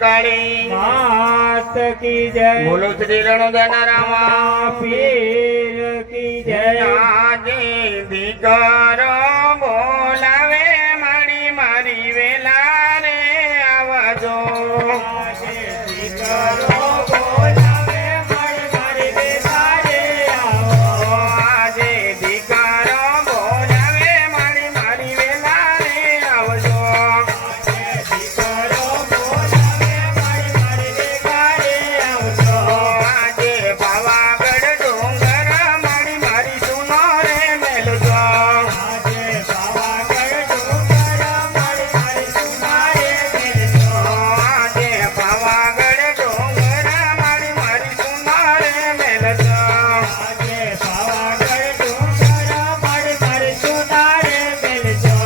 काली मात की जय। बोलो श्री रणधन रामा पीर की जय। आज दीकरो बोलावे मारी मारी वेला रे आवजो। आज दीकरो बोलावे मारी मारी वेला रे आवो। आज दीकरो बोलावे मारी मारी वेला रे आवजो। दीकरो बोलावे मारी मारी वेला रे आवो। आज पावागढ़ डोंगर मारी मारी सुनो रे मेलजो। आज पावागढ़ डोंगर मारी मारी सुनो रे मेलजो। आज पावागढ़ डोंगर मारी मारी सुनो रे मेलजो। आज पावागढ़ डोंगर मारी मारी सुनो रे मेलजो।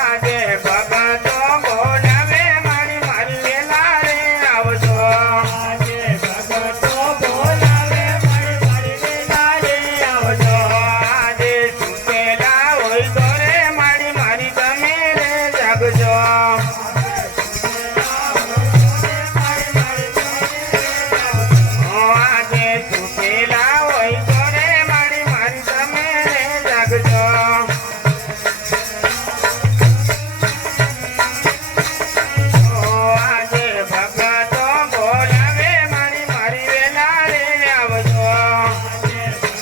आज भगतो बोलावे मारी मारी वेला रे आवजो। आज भगतो बोलावे मारी मारी वेला रे आवजो। आज सुतेला होय तो रे मारी मारी તમે રે જાગજો। આજે સુतेला होय तो रे मारी मारी તમે રે જાગજો। આજે ભગતો બોલાવે મારી મારી વેલા રે આવજો।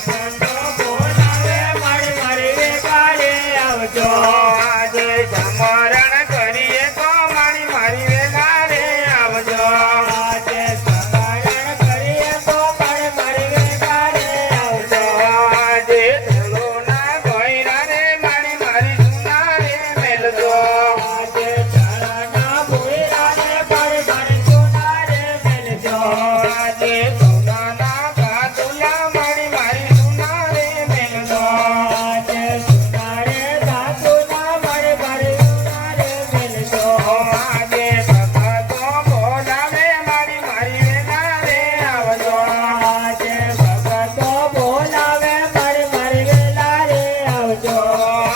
ભગતો બોલાવે મારી મારી વેલા રે આવજો। આજે સમરણ કરીએ તો મારી મારી વેલા રે આવજો। આજે સમરણ કરીએ તો મારી મારી વેલા રે આવજો। આજે ધૂળોના ભોયરા રે મારી મારી સુના રે મેલજો। આજે ચરણના ભોયરા રે મારી મારી સુના રે મેલજો। આજે સોનાના ગાતુલા મારી મારી સુના રે મેલજો। આજે સુના રે ધાતુના મારી મારી સુના રે મેલજો। આજે ભગતો બોલાવે મારી મારી વેલા રે આવજો। આજે ભગતો બોલાવે મારી મારી વેલા રે આવજો।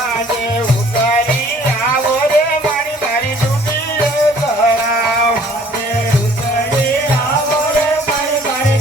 આજે ઉતરી આવો રે મારી મારી ડૂબી કરાવ। આજે ઉતરી આવો રે મારી મારી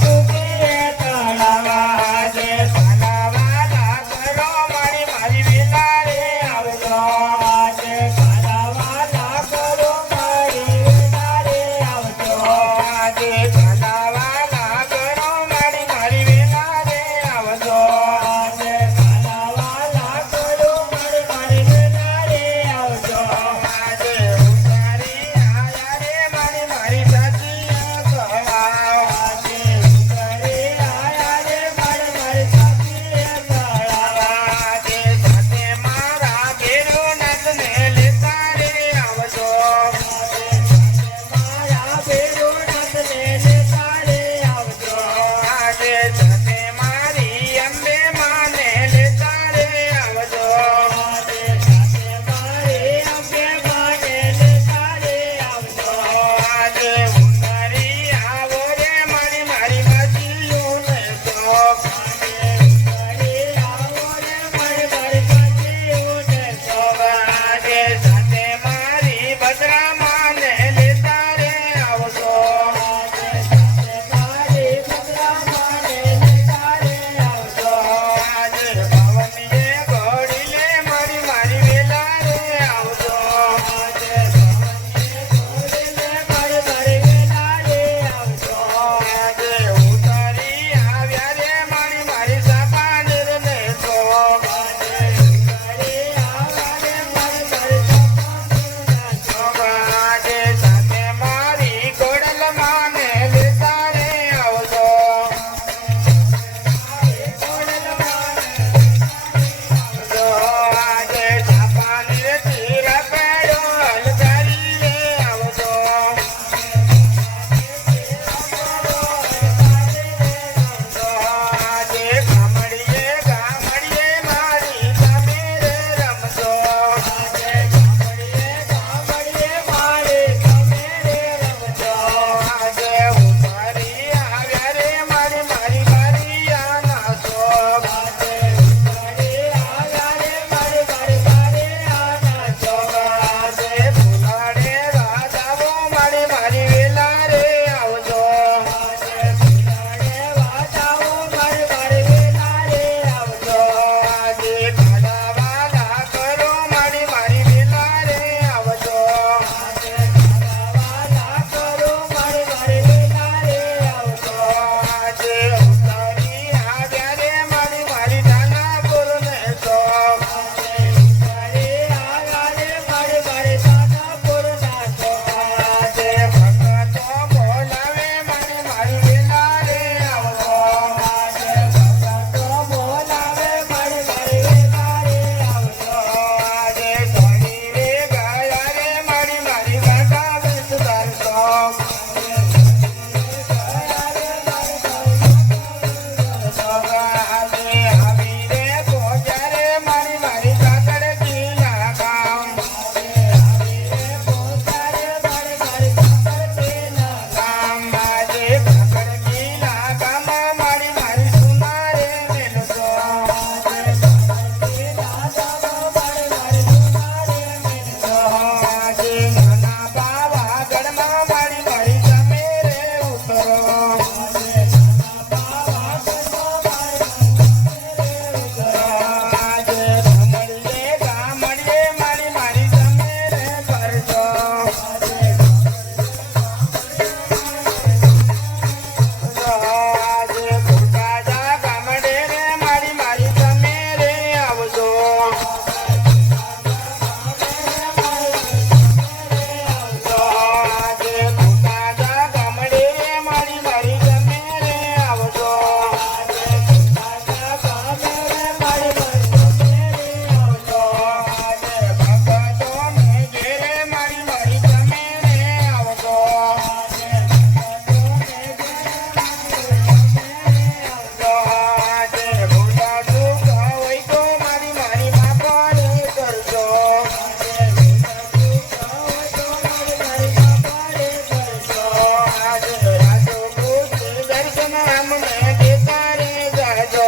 દર્શન અમને દેતા રે જાજો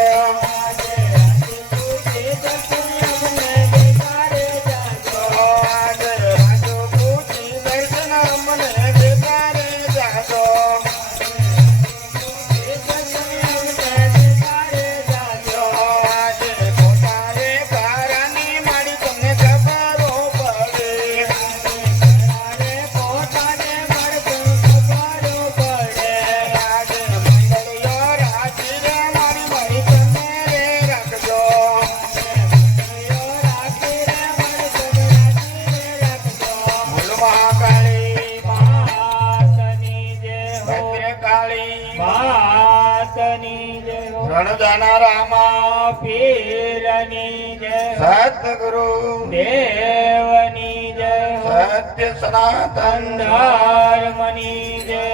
આજે રાજપૂતી દર્શન અમને દેતા રે જાજો આજે પોતારે કારાની મારી તમને ખબરો પડે આજે મંડળીઓ રાજી રે મારી મારી તમે રે રાખજો બોલો મહાકાળી ભદ્રકાળી રણદાના રામા પીરની જય સતગુરુ દેવની જય સત્ય સનાતન ધર્મની જય